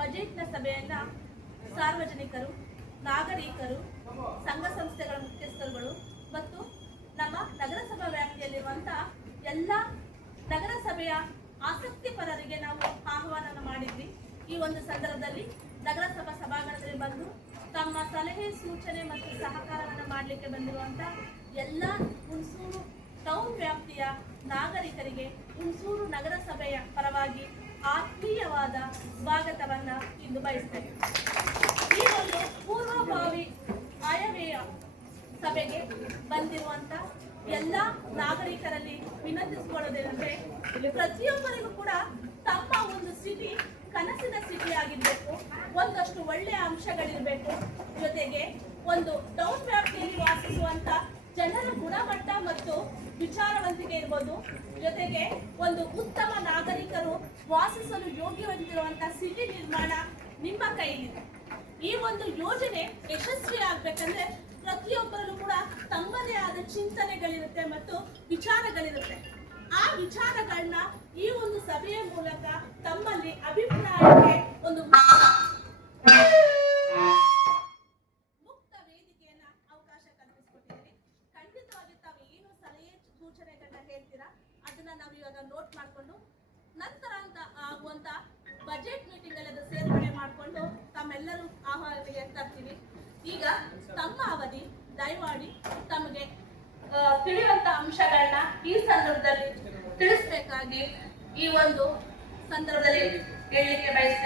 ಬಜೆಟ್ನ ಸಭೆಯನ್ನ ಸಾರ್ವಜನಿಕರು, ನಾಗರಿಕರು, ಸಂಘ ಸಂಸ್ಥೆಗಳ ಮುಖ್ಯಸ್ಥರುಗಳು ಮತ್ತು ನಮ್ಮ ನಗರಸಭಾ ವ್ಯಾಪ್ತಿಯಲ್ಲಿರುವಂತಹ ಎಲ್ಲ ನಗರಸಭೆಯ ಆಸಕ್ತಿಪರರಿಗೆ ನಾವು ಆಹ್ವಾನ ಮಾಡಿದ್ವಿ. ಈ ಒಂದು ಸಂದರ್ಭದಲ್ಲಿ ನಗರಸಭಾ ಸಭಾಂಗಣದಲ್ಲಿ ಬಂದು ತಮ್ಮ ಸಲಹೆ, ಸೂಚನೆ ಮತ್ತು ಸಹಕಾರವನ್ನು ಮಾಡಲಿಕ್ಕೆ ಬಂದಿರುವಂಥ ಎಲ್ಲ ಹುಣಸೂರು ಟೌನ್ ವ್ಯಾಪ್ತಿಯ ನಾಗರಿಕರಿಗೆ ಹುಣಸೂರು ನಗರಸಭೆಯ ಪರವಾಗಿ ಆತ್ಮೀಯವಾದ ಸ್ವಾಗತವನ್ನು ಇಂದು ಬಯಸ್ತೇವೆ. ಈ ಒಂದು ಪೂರ್ವಭಾವಿ ಆಯವ್ಯಯ ಸಭೆಗೆ ಬಂದಿರುವಂತ ಎಲ್ಲ ನಾಗರಿಕರಲ್ಲಿ ವಿನಂತಿಸಿಕೊಳ್ಳೋದೇನೆಂದ್ರೆ, ಪ್ರತಿಯೊಬ್ಬರಿಗೂ ಕೂಡ ತಮ್ಮ ಒಂದು ಸಿಟಿ ಕನಸಿನ ಸಿಟಿ ಆಗಿರ್ಬೇಕು, ಒಂದಷ್ಟು ಒಳ್ಳೆಯ ಅಂಶಗಳಿರಬೇಕು, ಜೊತೆಗೆ ಒಂದು ಟೌನ್ ವ್ಯಾಪ್ತಿಯಲ್ಲಿ ವಾಸಿಸುವಂತ ಜನರ ಗುಣಮಟ್ಟ ಮತ್ತು ವಿಚಾರವಂತಿಕೆ ಇರ್ಬೋದು, ಜೊತೆಗೆ ಒಂದು ಉತ್ತಮ ನಾಗರಿಕರು ವಾಸಿಸಲು ಯೋಗ್ಯವಾಗಿರುವಂತಹ ಸಿಟಿ ನಿರ್ಮಾಣ ನಿಮ್ಮ ಕೈಲಿದೆ. ಈ ಒಂದು ಯೋಜನೆ ಯಶಸ್ವಿ ಆಗ್ಬೇಕಂದ್ರೆ ಪ್ರತಿಯೊಬ್ಬರಲ್ಲೂ ಕೂಡ ತಮ್ಮದೇ ಆದ ಚಿಂತನೆಗಳಿರುತ್ತೆ ಮತ್ತು ವಿಚಾರಗಳಿರುತ್ತೆ. ಆ ವಿಚಾರಗಳನ್ನ ಈ ಒಂದು ಸಭೆಯ ಮೂಲಕ ತಮ್ಮಲ್ಲಿ ಅಭಿಪ್ರಾಯಕ್ಕೆ ಒಂದು ಮುಕ್ತ ವೇದಿಕೆಯನ್ನ ಅವಕಾಶ ಕಲ್ಪಿಸಿಕೊಟ್ಟಿದ್ದೀರಿ. ಖಂಡಿತವಾಗಿ ತಾವು ಏನು ಸಲಹೆ ಸೂಚನೆಗಳನ್ನ ಹೇಳ್ತೀರಾ ಅದನ್ನ ನಾವು ಇವಾಗ ನೋಟ್ ಮಾಡಿಕೊಂಡು ನಂತರ ಆಗುವಂತ ಬಜೆಟ್ ಮೀಟಿಂಗ್ ಅಲ್ಲಿ ಅದು ಸೇರ್ಪಡೆ ಮಾಡಿಕೊಂಡು ತಮ್ಮೆಲ್ಲರೂ ಆಹ್ವಾನಕ್ಕೆ ತರ್ತೀವಿ. ಈಗ ತಮ್ಮ ಅವಧಿ ದಯಮಾಡಿ ತಮಗೆ ತಿಳಿಯುವಂತ ಅಂಶಗಳನ್ನ ಈ ಸಂದರ್ಭದಲ್ಲಿ ತಿಳಿಸಬೇಕಾಗಿ ಈ ಒಂದು ಸಂದರ್ಭದಲ್ಲಿ ಹೇಳಲಿಕ್ಕೆ ಬಯಸ್ತೇನೆ.